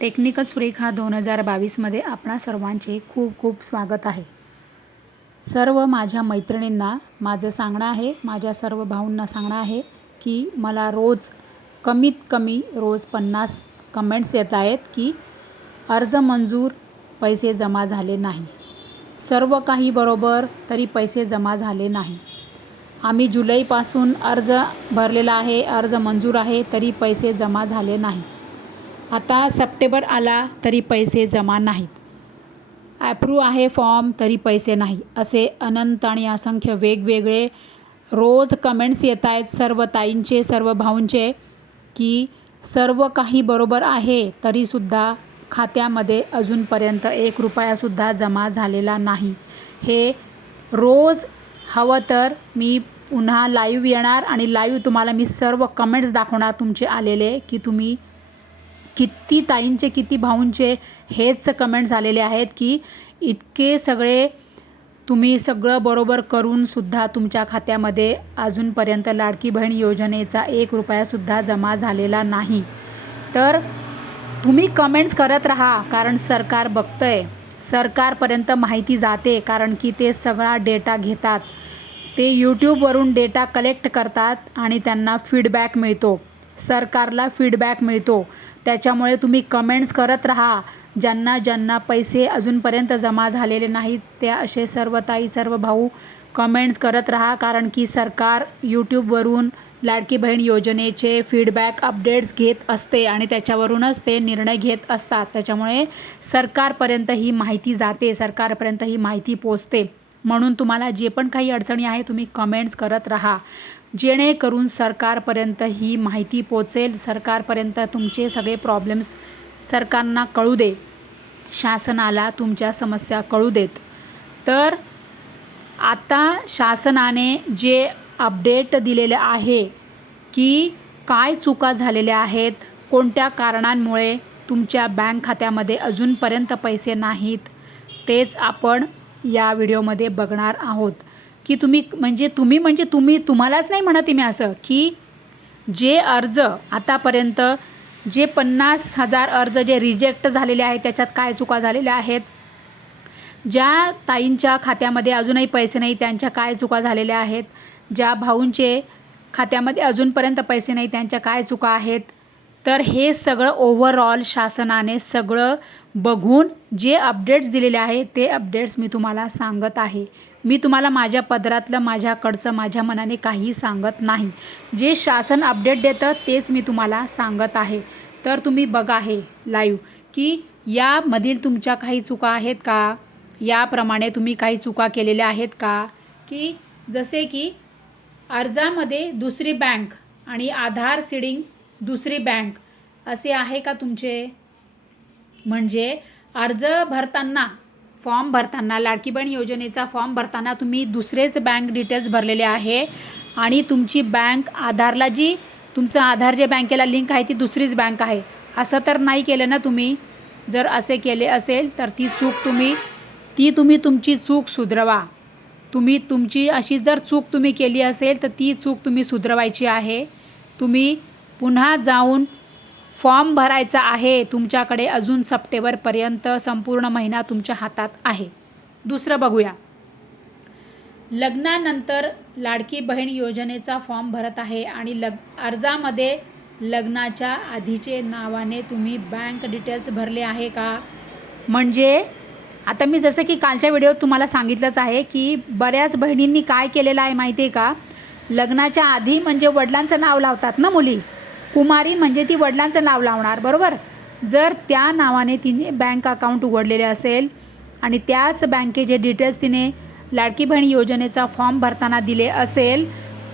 Technical Surekha दोन हजार बावीसमध्ये आपणा सर्वांचे खूप खूप स्वागत आहे. सर्व माझ्या मैत्रिणींना माझं सांगणं आहे माझ्या सर्व भाऊंना सांगणं आहे की मला रोज कमीत कमी रोज पन्नास कमेंट्स येत आहेत की अर्ज मंजूर पैसे जमा झाले नाही. सर्व काही बरोबर तरी पैसे जमा झाले नाही. आम्ही जुलैपासून अर्ज भरलेला आहे अर्ज मंजूर आहे तरी पैसे जमा झाले नाही. आता सप्टेंबर आला तरी पैसे जमा नाहीत. ॲप्रूव्ह आहे फॉर्म तरी पैसे नाही असे अनंत आणि असंख्य वेगवेगळे रोज कमेंट्स येत आहेत सर्व ताईंचे सर्व भाऊंचे की सर्व काही बरोबर आहे तरीसुद्धा खात्यामध्ये अजूनपर्यंत एक रुपयासुद्धा जमा झालेला नाही. हे रोज हवं तर मी पुन्हा लाईव्ह येणार आणि लाईव्ह तुम्हाला मी सर्व कमेंट्स दाखवणार तुमचे आलेले की तुम्ही किती ताईंचे किती भाऊंचे हेच कमेंट्स आलेले आहेत की इतके सगळे तुम्ही सगळं बरोबर करूनसुद्धा तुमच्या खात्यामध्ये अजूनपर्यंत लाडकी बहीण योजनेचा एक रुपयासुद्धा जमा झालेला नाही. तर तुम्ही कमेंट्स करत राहा कारण सरकार बघतंय. सरकारपर्यंत माहिती जाते कारण की ते सगळा डेटा घेतात. ते यूट्यूबवरून डेटा कलेक्ट करतात आणि त्यांना फीडबॅक मिळतो. सरकारला फीडबॅक मिळतो. त्याच्यामुळे तुम्ही कमेंट्स करत राहा. ज्यांना ज्यांना पैसे अजूनपर्यंत जमा झालेले नाहीत ते असे सर्व ताई सर्व भाऊ कमेंट्स करत राहा. कारण की सरकार यूट्यूबवरून लाडकी बहीण योजनेचे फीडबॅक अपडेट्स घेत असते आणि त्याच्यावरूनच ते निर्णय घेत असतात. त्याच्यामुळे सरकारपर्यंत ही माहिती जाते सरकारपर्यंत ही माहिती पोचते. म्हणून तुम्हाला जे पण काही अडचणी आहे तुम्ही कमेंट्स करत राहा. जेणेकरून सरकारपर्यंत ही माहिती पोचेल सरकारपर्यंत तुमचे सगळे प्रॉब्लेम्स सरकारना कळू दे शासनाला तुमच्या समस्या कळू देत. तर आता शासनाने जे अपडेट दिलेले आहे की काय चुका झालेल्या आहेत कोणत्या कारणांमुळे तुमच्या बँक खात्यामध्ये अजूनपर्यंत पैसे नाहीत तेच आपण या व्हिडिओमध्ये बघणार आहोत. की तुम्ही म्हणजे तुम्ही म्हणजे तुम्ही तुम्हालाच नाही म्हणत आहे मी असं की जे अर्ज आतापर्यंत जे पन्नास हजार अर्ज जे रिजेक्ट झालेले आहेत त्याच्यात काय चुका झालेल्या आहेत ज्या ताईंच्या खात्यामध्ये अजूनही पैसे नाही त्यांच्या काय चुका झालेल्या आहेत ज्या भाऊंचे खात्यामध्ये अजूनपर्यंत पैसे नाही त्यांच्या काय चुका आहेत तर हे सगळं ओव्हरऑल शासनाने सगळं बघून जे अपडेट्स दिलेले आहे ते अपडेट्स मी तुम्हाला सांगत आहे. मी तुम्हाला माझ्या पदरातलं माझ्याकडचं माझ्या मनाने काही सांगत नाही. जे शासन अपडेट देतं तेच मी तुम्हाला सांगत आहे. तर तुम्ही बघा हे लाईव्ह की यामधील तुमच्या काही चुका आहेत का? याप्रमाणे तुम्ही काही चुका केलेल्या आहेत का? की जसे की अर्जामध्ये दुसरी बँक आणि आधार सीडिंग दुसरी बँक असे आहे का तुमचे? म्हणजे अर्ज भरताना फॉर्म भरताना लाडकी बहीण योजनेचा फॉर्म भरताना तुम्ही दुसरेच बँक डिटेल्स भरलेले आहे आणि तुमची बँक आधारला जी तुमचं आधार जे बँकेला लिंक आहे ती दुसरीच बँक आहे. असं तर नाही केलं ना तुम्ही. जर असे केले असेल तर ती चूक तुम्ही ती तुम्ही तुमची चूक सुधरवा. तुम्ही तुमची अशी जर चूक तुम्ही केली असेल तर ती चूक तुम्ही सुधरवायची आहे. तुम्ही पुन्हा जाऊन फॉर्म भरायचा आहे तुमच्याकडे अजून सप्टेंबरपर्यंत संपूर्ण महिना तुमच्या हातात आहे. दुसरं बघूया. लग्नानंतर लाडकी बहीण योजनेचा फॉर्म भरत आहे आणि लग अर्जामध्ये लग्नाच्या आधीचे नावाने तुम्ही बँक डिटेल्स भरले आहे का? म्हणजे आता मी जसं की कालच्या व्हिडिओत तुम्हाला सांगितलंच आहे की बऱ्याच बहिणींनी काय केलेलं आहे माहिती आहे का? लग्नाच्या आधी म्हणजे वडिलांचं नाव लावतात ना मुली? कुमारी म्हणजे ती वडिलांचं नाव लावणार बरोबर? जर त्या नावाने तिने बँक अकाउंट उघडलेले असेल आणि त्याच बँकेचे डिटेल्स तिने लाडकी बहीण योजनेचा फॉर्म भरताना दिले असेल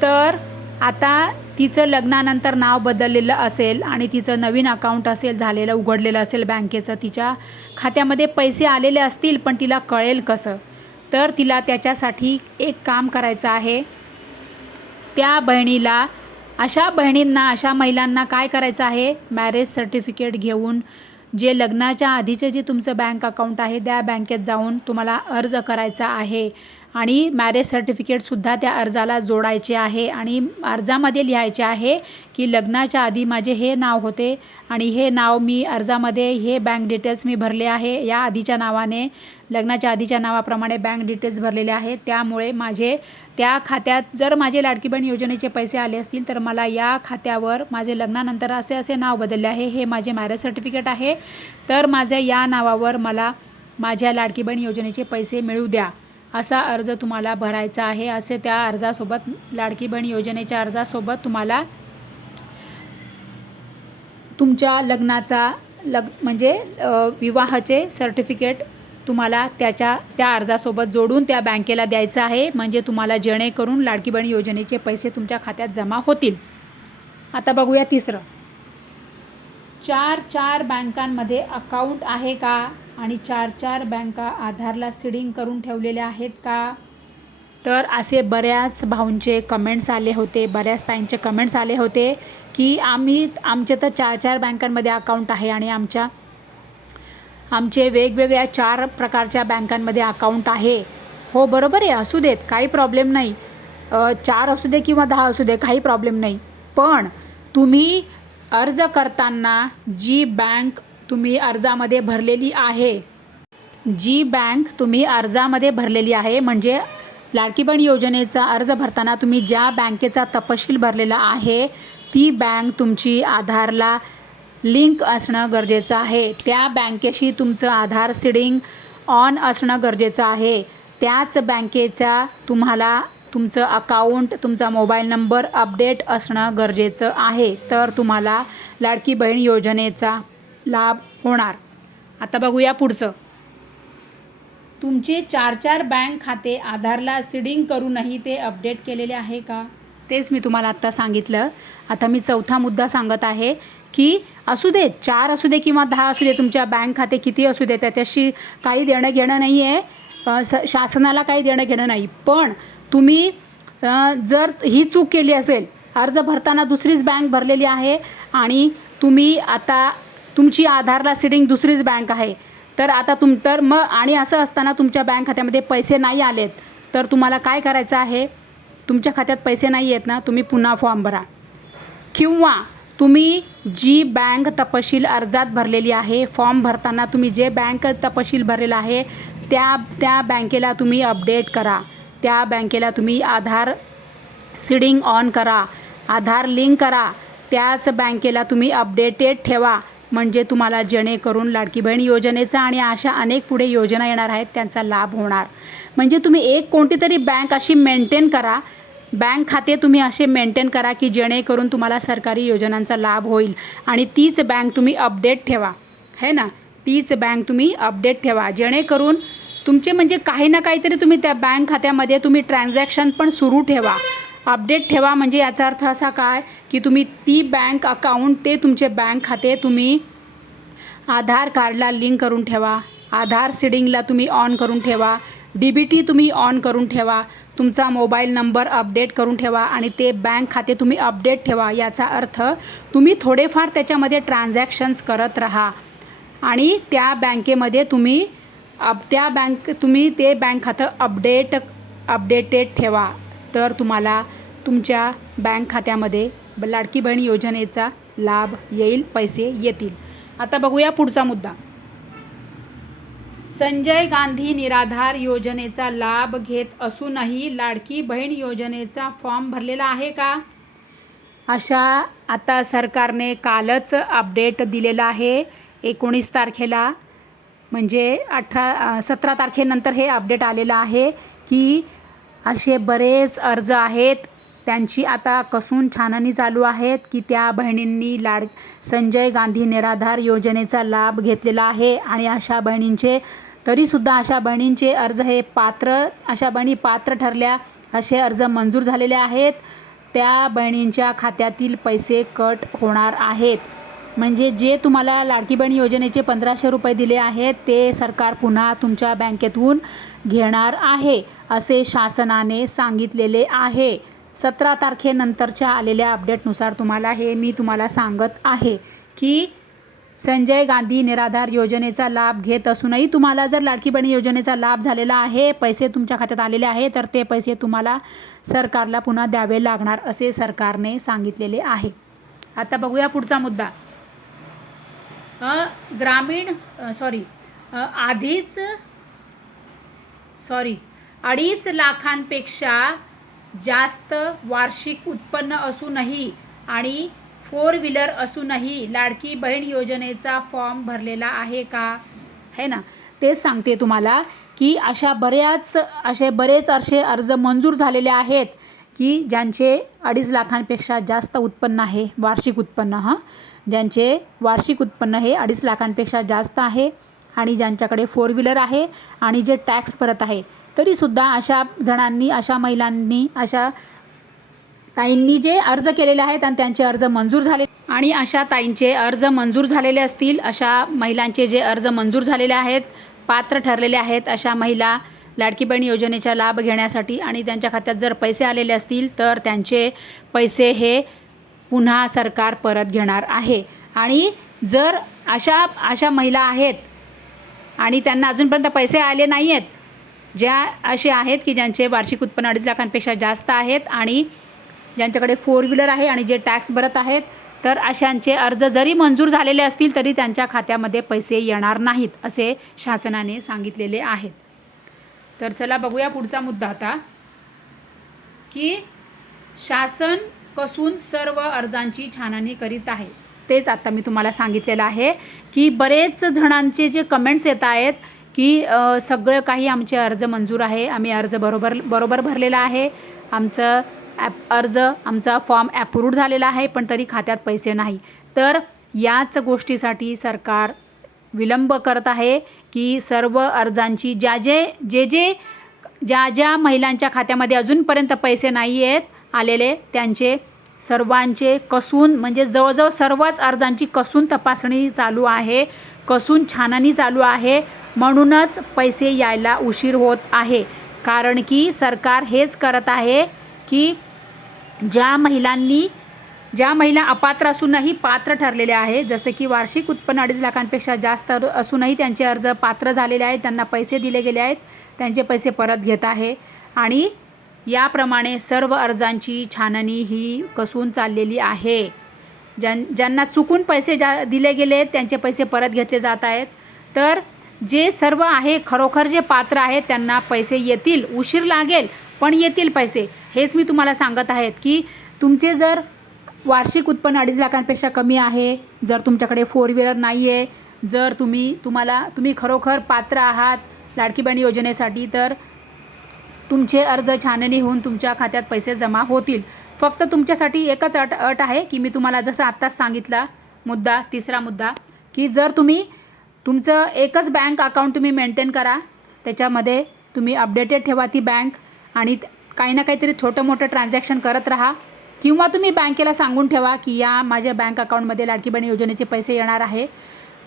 तर आता तिचं लग्नानंतर नाव बदललेलं असेल आणि तिचं नवीन अकाउंट असेल झालेलं उघडलेलं असेल बँकेचं तिच्या खात्यामध्ये पैसे आलेले असतील पण तिला कळेल कसं? तर तिला त्याच्यासाठी एक काम करायचं आहे. त्या बहिणीला अशा बहिणींना अशा महिलांना काय करायचं आहे? मॅरेज सर्टिफिकेट घेऊन जे लग्नाच्या आधीचे जे तुमचं बँक अकाउंट आहे त्या बँकेत जाऊन तुम्हाला अर्ज करायचा आहे. आणि मॅरेज सर्टिफिकेटसुद्धा त्या अर्जाला जोडायचे आहे. आणि अर्जामध्ये लिहायचे आहे की लग्नाच्या आधी माझे हे नाव होते आणि हे नाव मी अर्जामध्ये हे बँक डिटेल्स मी भरले आहे. या आधीच्या नावाने लग्नाच्या आधीच्या नावाप्रमाणे बँक डिटेल्स भरलेले आहेत. त्यामुळे माझे त्या खात्यात जर माझे लाडकी बहीण योजनेचे पैसे आले असतील तर मला या खात्यावर माझे लग्नानंतर असे असे नाव बदलले आहे. हे माझे मॅरेज सर्टिफिकेट आहे. तर माझ्या या नावावर मला माझ्या लाडकी बहीण योजनेचे पैसे मिळू द्या. असा अर्ज तुम्हाला भरायचा आहे. असे त्या अर्जासोबत लाडकी बहीण योजनेच्या अर्जासोबत तुम्हाला तुमच्या लग्नाचा लग म्हणजे विवाहाचे सर्टिफिकेट तुम्हाला त्याच्या त्या अर्जासोबत जोडून त्या बँकेला द्यायचं आहे. म्हणजे तुम्हाला जेणेकरून लाडकी बहीण योजनेचे पैसे तुमच्या खात्यात जमा होतील. आता बघूया तिसरं. चार चार बँकांमध्ये अकाउंट आहे का? आणि चार चार बँका आधारला सिडिंग करून ठेवलेल्या आहेत का? तर असे बऱ्याच भाऊंचे कमेंट्स आले होते. बऱ्याच ताईंचे कमेंट्स आले होते की आम्ही आमचे तर चार चार बँकांमध्ये अकाउंट आहे आणि आमच्या आमचे वेगवेगळ्या चार प्रकारच्या बँकांमध्ये अकाउंट आहे. हो बरोबर आहे. असू देत काही प्रॉब्लेम नाही. चार असू दे किंवा दहा असू दे काही प्रॉब्लेम नाही. पण तुम्ही अर्ज करताना जी बँक तुम्ही अर्जामध्ये भरलेली आहे जी बँक तुम्ही अर्जामध्ये भरलेली आहे म्हणजे लाडकीबण योजनेचा अर्ज भरताना तुम्ही ज्या बँकेचा तपशील भरलेला आहे ती बँक तुमची आधारला लिंक असणं गरजेचं आहे. त्या बँकेशी तुमचं आधार सिडिंग ऑन असणं गरजेचं आहे. त्याच बँकेचा तुम्हाला तुमचं अकाउंट तुमचा मोबाईल नंबर अपडेट असणं गरजेचं आहे. तर तुम्हाला लाडकी बहीण योजनेचा लाभ होणार. आता बघूया पुढचं. तुमचे चार चार बँक खाते आधारला सिडिंग करूनही ते अपडेट केलेले आहे का? तेच मी तुम्हाला आत्ता सांगितलं. आता मी चौथा मुद्दा सांगत आहे की असू दे चार असू दे किंवा दहा असू दे तुमच्या बँक खाते किती असू दे त्याच्याशी काही देणं घेणं नाही आहे स शासनाला काही देणं घेणं नाही. पण तुम्ही जर ही चूक केली असेल अर्ज भरताना दुसरीच बँक भरलेली आहे आणि तुम्ही आता तुमची आधारला सिडिंग दुसरीच बँक आहे तर आता तुम तर मग आणि असं असताना तुमच्या बँक खात्यामध्ये पैसे नाही आलेत तर तुम्हाला काय करायचं आहे? तुमच्या खात्यात पैसे नाही आहेत ना तुम्ही पुन्हा फॉर्म भरा. किंवा तुम्ही जी बँक तपशील अर्जात भरलेली आहे फॉर्म भरताना तुम्ही जे बँक तपशील भरलेला आहे त्या त्या बँकेला तुम्ही अपडेट करा. त्या बँकेला तुम्ही आधार सिडिंग ऑन करा. आधार लिंक करा. त्याच बँकेला तुम्ही अपडेटेड ठेवा. म्हणजे तुम्हाला जेणेकरून लाडकी बहीण योजनेचा आणि अशा अनेक पुढे योजना येणार आहेत त्यांचा लाभ होणार. म्हणजे तुम्ही एक कोणती तरी बँक अशी मेंटेन करा बँक खाते तुम्ही असे मेंटेन करा की जेणेकरून तुम्हाला सरकारी योजनांचा लाभ होईल. आणि तीच बँक तुम्ही अपडेट ठेवा. है ना? तीच बँक तुम्ही अपडेट ठेवा. जेणेकरून तुमचे म्हणजे काही ना काहीतरी तुम्ही त्या बँक खात्यामध्ये तुम्ही ट्रान्झॅक्शन पण सुरू ठेवा. अपडेट ठेवा म्हणजे याचा अर्थ असा काय? की तुम्ही ती बँक अकाउंट ते तुमचे बँक खाते तुम्ही आधार कार्डला लिंक करून ठेवा. आधार सिडिंगला तुम्ही ऑन करून ठेवा. डी बी टी तुम्ही ऑन करून ठेवा. तुमचा मोबाईल नंबर अपडेट करून ठेवा आणि ते बँक खाते तुम्ही अपडेट ठेवा याचा अर्थ तुम्ही थोडेफार त्याच्यामध्ये ट्रान्झॅक्शन्स करत राहा. आणि त्या बँकेमध्ये तुम्ही अप त्या बँक तुम्ही ते बँक खातं अपडेट अपडेटेड ठेवा. तर तुम्हाला तुमच्या बँक खात्यामध्ये लाडकी बहीण योजनेचा लाभ येईल पैसे येतील. आता बघूया पुढचा मुद्दा. संजय गांधी निराधार योजनेचा लाभ घेत असूनही लाडकी बहीण योजनेचा फॉर्म भरलेला आहे का? अशा आता सरकारने कालच अपडेट दिलेला आहे. एकोणीस तारखेला म्हणजे अठरा सतरा तारखेनंतर हे अपडेट आलेलं आहे की असे बरेच अर्ज आहेत. त्यांची आता कसून छाननी चालू आहेत की त्या बहिणींनी लाड संजय गांधी निराधार योजनेचा लाभ घेतलेला आहे आणि अशा बहिणींचे तरीसुद्धा अशा बहिणींचे अर्ज हे पात्र अशा बहिणी पात्र ठरल्या असे अर्ज मंजूर झालेले आहेत. त्या बहिणींच्या खात्यातील पैसे कट होणार आहेत. म्हणजे जे तुम्हाला लाडकी बहीण योजनेचे पंधराशे रुपये दिले आहेत ते सरकार पुन्हा तुमच्या बँकेतून घेणार आहे असे शासनाने सांगितलेले आहे. सतरा तारखेनंतरच्या आलेल्या अपडेटनुसार तुम्हाला हे मी तुम्हाला सांगत आहे की संजय गांधी निराधार योजनेचा लाभ घेत असूनही तुम्हाला जर लाडकी बहिणी योजनेचा लाभ झालेला आहे पैसे तुमच्या खात्यात आलेले आहे तर ते पैसे तुम्हाला सरकारला पुन्हा द्यावे लागणार असे सरकारने सांगितलेले आहे. आता बघूया पुढचा मुद्दा. ग्रामीण सॉरी आधीच सॉरी अडीच लाखांपेक्षा जास्त वार्षिक उत्पन्न असूनही आणि फोर व्हीलर असूनही लाडकी बहीण योजनेचा फॉर्म भरलेला आहे का? है ना? तेच सांगते तुम्हाला की अशा बऱ्याच असे बरेच असे अर्ज मंजूर झालेले आहेत की ज्यांचे अडीच लाखांपेक्षा जास्त उत्पन्न आहे वार्षिक उत्पन्न हां? ज्यांचे वार्षिक उत्पन्न हे अडीच लाखांपेक्षा जास्त आहे. आणि ज्यांच्याकडे फोर व्हीलर आहे आणि जे टॅक्स भरत आहे तरीसुद्धा अशा जणांनी अशा महिलांनी अशा ताईंनी जे अर्ज केलेले आहेत आणि त्यांचे अर्ज मंजूर झाले आणि अशा ताईंचे अर्ज मंजूर झालेले असतील अशा महिलांचे जे अर्ज मंजूर झालेले आहेत पात्र ठरलेले आहेत अशा महिला लाडकी बहीण योजनेचा लाभ घेण्यासाठी आणि त्यांच्या खात्यात जर पैसे आलेले असतील तर त्यांचे पैसे हे पुन्हा सरकार परत घेणार आहे. आणि जर अशा अशा महिला आहेत आणि त्यांना अजूनपर्यंत पैसे आले नाही आहेत ज्या असे आहेत की ज्यांचे वार्षिक उत्पन्न अडीच लाखांपेक्षा जास्त आहेत आणि ज्यांच्याकडे फोर व्हीलर आहे आणि जे टॅक्स भरत आहेत तर अशांचे अर्ज जरी मंजूर झालेले असतील तरी त्यांच्या खात्यामध्ये पैसे येणार नाहीत असे शासनाने सांगितलेले आहेत. तर चला बघूया पुढचा मुद्दा आता की शासन कसून सर्व अर्जांची छाननी करीत आहे? तेच आता मी तुम्हाला सांगितलेलं आहे की बरेच जणांचे जे कमेंट्स येत आहेत की सगळं काही आमचे अर्ज मंजूर आहे आम्ही अर्ज बरोबर बरोबर भरलेला आहे आमचं ॲप अर्ज आमचा फॉर्म ॲप्रूव्ड झालेला आहे पण तरी खात्यात पैसे नाही. तर याच गोष्टीसाठी सरकार विलंब करत आहे की सर्व अर्जांची ज्या जे जे जे ज्या ज्या महिलांच्या खात्यामध्ये अजूनपर्यंत पैसे नाही आहेत आलेले त्यांचे सर्वांचे कसून म्हणजे जवळजवळ सर्वच अर्जांची कसून तपासणी चालू आहे कसून छाननी चालू आहे म्हणूनच पैसे यायला उशीर होत आहे. कारण की सरकार हेच करत आहे की ज्या महिलांनी ज्या महिला अपात्र असूनही पात्र ठरलेल्या आहे जसे की वार्षिक उत्पन्न अडीच लाखांपेक्षा जास्त असूनही त्यांचे अर्ज पात्र झालेले आहेत त्यांना पैसे दिले गेले आहेत त्यांचे पैसे परत घेत आहे. आणि याप्रमाणे सर्व अर्जांची छाननी ही कसून चाललेली आहे. ज्यां ज्यांना चुकून पैसे जा दिले गेले त्यांचे पैसे परत घेतले जात आहेत. तर जे सर्व आहे खरोखर जे पात्र आहेत त्यांना पैसे येतील उशीर लागेल पण येतील पैसे. हेच मी तुम्हाला सांगत आहेत की तुमचे जर वार्षिक उत्पन्न अडीच लाखांपेक्षा कमी आहे जर तुमच्याकडे फोर व्हीलर नाही आहे जर तुम्ही तुम्हाला तुम्ही खरोखर पात्र आहात लाडकी बहीण योजनेसाठी तर तुमचे अर्ज छाननी होऊन तुमच्या खात्यात पैसे जमा होतील. फक्त तुमच्यासाठी एकच अट अट आहे की मी तुम्हाला जसं आत्ताच सांगितला मुद्दा तिसरा मुद्दा की जर तुम्ही तुमचं एकच बँक अकाउंट तुम्ही मेंटेन करा त्याच्यामध्ये तुम्ही अपडेटेड ठेवा ती बँक आणि काही ना काहीतरी छोटं मोठं ट्रान्झॅक्शन करत राहा. किंवा तुम्ही बँकेला सांगून ठेवा की या माझ्या बँक अकाउंटमध्ये लाडकी बहीण योजनेचे पैसे येणार आहे.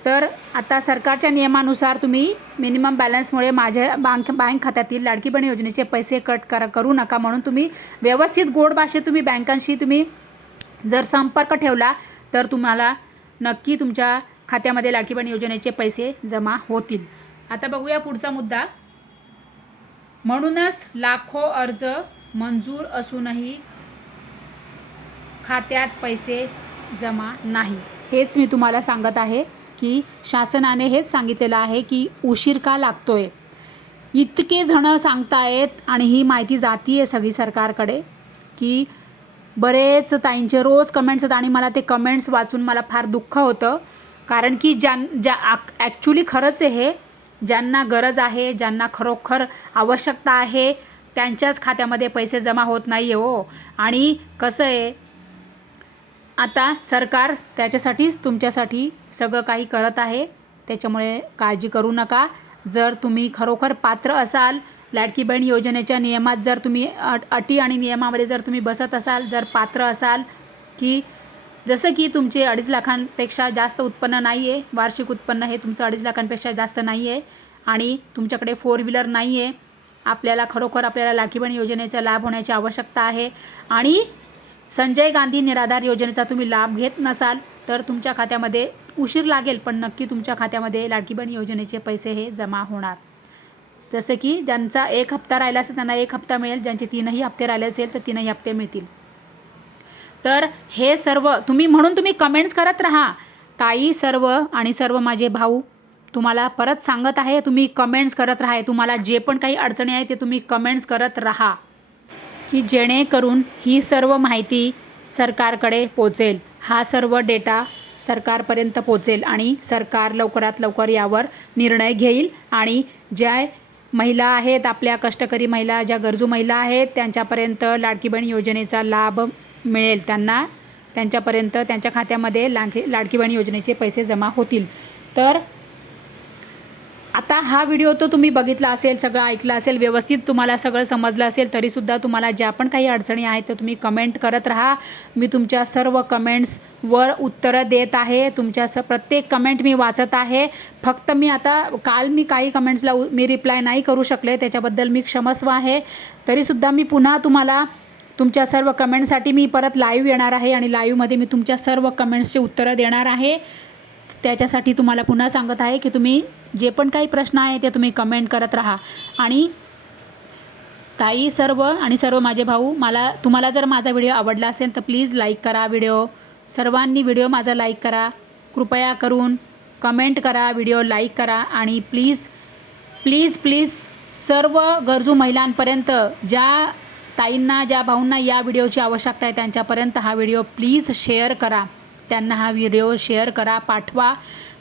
तर आता सरकारच्या नियमानुसार तुम्ही मिनिमम बॅलन्समुळे माझ्या बँक बँक खात्यातील लाडकी बहीण योजनेचे पैसे कट करा करू नका म्हणून तुम्ही व्यवस्थित गोड भाषेत तुम्ही बँकांशी तुम्ही जर संपर्क ठेवला तर तुम्हाला नक्की तुमच्या खात्यामध्ये लाडकी बहीण योजनेचे पैसे जमा होतील. आता बघूया पुढचा मुद्दा. म्हणूनच लाखो अर्ज मंजूर असूनही खात्यात पैसे जमा नाही. हेच मी तुम्हाला सांगत आहे. की शासनाने हेच सांगितलेलं आहे की उशीर का लागतोय? इतके जणं सांगतायत आणि ही माहिती जाती आहे सगळी सरकारकडे की बरेच ताईंचे रोज कमेंट्स आहेत आणि मला ते कमेंट्स वाचून मला फार दुःख होतं. कारण की ज्यां ज्या ॲक्च्युली खरंच आहे हे ज्यांना गरज आहे ज्यांना खरोखर आवश्यकता आहे त्यांच्याच खात्यामध्ये पैसे जमा होत नाही आहे हो. आणि कसं आहे आता सरकार त्याच्यासाठीच तुमच्यासाठी सगळं काही करत आहे. त्याच्यामुळे काळजी करू नका. जर तुम्ही खरोखर पात्र असाल लाडकी बहीण योजनेच्या नियमात जर तुम्ही अट अटी आणि नियमामध्ये जर तुम्ही बसत असाल जर पात्र असाल की जसं की तुमचे अडीच लाखांपेक्षा जास्त उत्पन्न नाही आहे वार्षिक उत्पन्न हे तुमचं अडीच लाखांपेक्षा जास्त नाही आहे आणि तुमच्याकडे फोर व्हीलर नाही आहे आपल्याला खरोखर आपल्याला लाडकी बहीण योजनेचा लाभ होण्याची आवश्यकता आहे आणि संजय गांधी निराधार योजनेचा तुम्ही लाभ घेत नसाल तर तुमच्या खात्यामध्ये उशीर लागेल पण नक्की तुमच्या खात्यामध्ये लाडकी बहीण योजनेचे पैसे हे जमा होणार. जसे की ज्यांचा एक हप्ता राहिला असेल त्यांना एक हप्ता मिळेल ज्यांचे तीनही हप्ते राहिले असेल तर तीनही हप्ते मिळतील. तर हे सर्व तुम्ही म्हणून तुम्ही कमेंट्स करत राहा. ताई सर्व आणि सर्व माझे भाऊ तुम्हाला परत सांगत आहे तुम्ही कमेंट्स करत राहा. तुम्हाला जे पण काही अडचणी आहे ते तुम्ही कमेंट्स करत राहा. की जेणेकरून ही सर्व माहिती सरकारकडे पोचेल. हा सर्व डेटा सरकारपर्यंत पोचेल आणि सरकार लवकरात लवकर यावर निर्णय घेईल आणि ज्या महिला आहेत आपल्या कष्टकरी महिला ज्या गरजू महिला आहेत त्यांच्यापर्यंत लाडकी बहीण योजनेचा लाभ मिळेल. त्यांना त्यांच्यापर्यंत त्यांच्या खात्यामध्ये लाडकी लाडकी बहीण योजनेचे पैसे जमा होतील. तर आता हा व्हिडिओ तो तुम्ही बघितला असेल सगळं ऐकलं असेल व्यवस्थित तुम्हाला सगळं समजलं असेल तरीसुद्धा तुम्हाला ज्या पण काही अडचणी आहेत तर तुम्ही कमेंट करत राहा. मी तुमच्या सर्व कमेंट्सवर उत्तरं देत आहे. तुमच्या स प्रत्येक कमेंट मी वाचत आहे. फक्त मी आता काल मी काही कमेंट्सला उ- मी रिप्लाय नाही करू शकले त्याच्याबद्दल मी क्षमस्व आहे. तरीसुद्धा मी पुन्हा तुम्हाला तुमच्या सर्व कमेंटसाठी मी परत लाईव्ह येणार आहे आणि लाईव्हमध्ये मी तुमच्या सर्व कमेंट्सचे उत्तरं देणार आहे. त्याच्यासाठी तुम्हाला पुन्हा सांगत आहे की तुम्ही जे पण काही प्रश्न आहे ते तुम्ही कमेंट करत राहा. आणि ताई सर्व आणि सर्व माझे भाऊ मला तुम्हाला जर माझा व्हिडिओ आवडला असेल तर प्लीज लाईक करा व्हिडिओ सर्वांनी व्हिडिओ माझा लाईक करा. कृपया करून कमेंट करा व्हिडिओ लाईक करा आणि प्लीज प्लीज प्लीज सर्व गरजू महिलांपर्यंत ज्या ताईंना ज्या भाऊंना या व्हिडिओची आवश्यकता आहे त्यांच्यापर्यंत हा व्हिडिओ प्लीज शेअर करा. त्यांना हा व्हिडिओ शेअर करा पाठवा.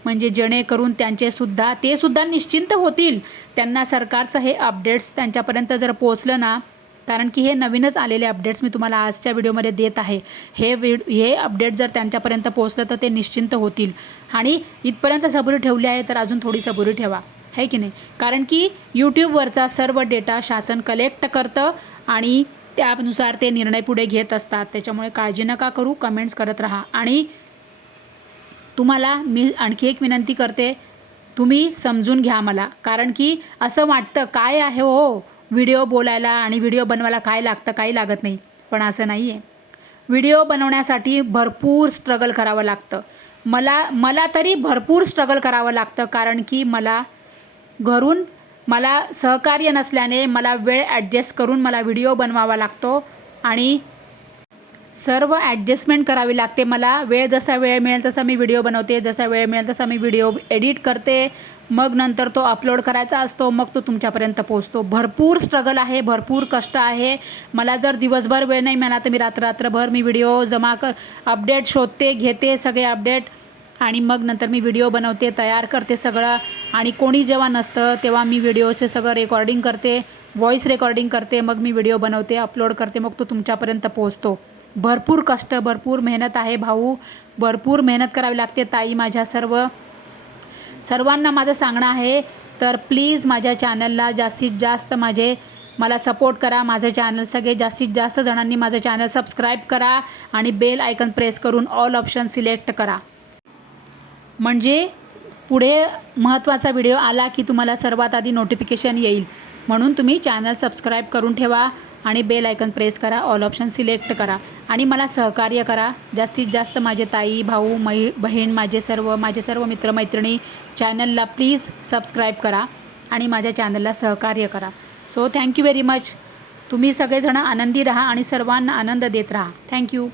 म्हणजे जेणेकरून त्यांचेसुद्धा ते सुद्धा निश्चिंत होतील. त्यांना सरकारचं हे अपडेट्स त्यांच्यापर्यंत जर पोचलं ना कारण की हे नवीनच आलेले अपडेट्स मी तुम्हाला आजच्या व्हिडिओमध्ये देत आहे. हे विड हे अपडेट जर त्यांच्यापर्यंत पोचलं तर ते निश्चिंत होतील. आणि इथपर्यंत सबुरी ठेवली आहे तर अजून थोडी सबुरी ठेवा. है की नाही? कारण की यूट्यूबवरचा सर्व डेटा शासन कलेक्ट करतं आणि त्यानुसार ते निर्णय पुढे घेत असतात. त्याच्यामुळे काळजी नका करू कमेंट्स करत राहा. आणि तुम्हाला मी आणखी एक विनंती करते तुम्ही समजून घ्या मला. कारण की असं वाटतं काय आहे हो व्हिडिओ बोलायला आणि व्हिडिओ बनवायला काय लागतं काही लागत नाही. पण असं नाही आहे व्हिडिओ बनवण्यासाठी भरपूर स्ट्रगल करावं लागतं. मला मला तरी भरपूर स्ट्रगल करावं लागतं कारण की मला घरून मला सहकार्य नसल्याने मला वेळ ॲडजस्ट करून मला व्हिडिओ बनवावा लागतो आणि सर्व ॲडजस्टमेंट करावी लागते. मला वेळ जसा वेळ मिळेल तसा मी व्हिडिओ बनवते. जसा वेळ मिळेल तसा मी व्हिडिओ एडिट करते. मग नंतर तो अपलोड करायचा असतो. मग तो तुमच्यापर्यंत पोहोचतो. भरपूर स्ट्रगल आहे. भरपूर कष्ट आहे. मला जर दिवसभर वेळ नाही मिळाला तर मी रात्र रात्रभर मी व्हिडिओ जमा कर अपडेट शोधते घेते सगळे अपडेट आणि मग नंतर मी व्हिडिओ बनवते तयार करते सगळं. आणि कोणी जेव्हा नसतं तेव्हा मी व्हिडिओचे सगळं रेकॉर्डिंग करते. व्हॉईस रेकॉर्डिंग करते. मग मी व्हिडिओ बनवते अपलोड करते. मग तो तुमच्यापर्यंत पोहोचतो. भरपूर कष्ट भरपूर मेहनत आहे भाऊ. भरपूर मेहनत करावी लागते ताई माझ्या सर्व. सर्वांना माझं सांगणं आहे तर प्लीज माझ्या चॅनलला जास्तीत जास्त माझे मला सपोर्ट करा माझं चॅनल सगळे जास्तीत जास्त जणांनी माझं चॅनल सबस्क्राईब करा आणि बेल आयकन प्रेस करून ऑल ऑप्शन सिलेक्ट करा. म्हणजे पुढे महत्त्वाचा व्हिडिओ आला की तुम्हाला सर्वात आधी नोटिफिकेशन येईल. म्हणून तुम्ही चॅनल सबस्क्राईब करून ठेवा. आणि बेल आयकन प्रेस करा ऑल ऑप्शन सिलेक्ट करा आणि मला सहकार्य करा. जास्तीत जास्त माझे ताई भाऊ मै बहीण माझे सर्व माझे सर्व मित्रमैत्रिणी चॅनलला प्लीज सबस्क्राईब करा आणि माझ्या चॅनलला सहकार्य करा. सो थँक्यू व्हेरी मच तुम्ही सगळेजणं आनंदी राहा आणि सर्वांना आनंद देत राहा. थँक्यू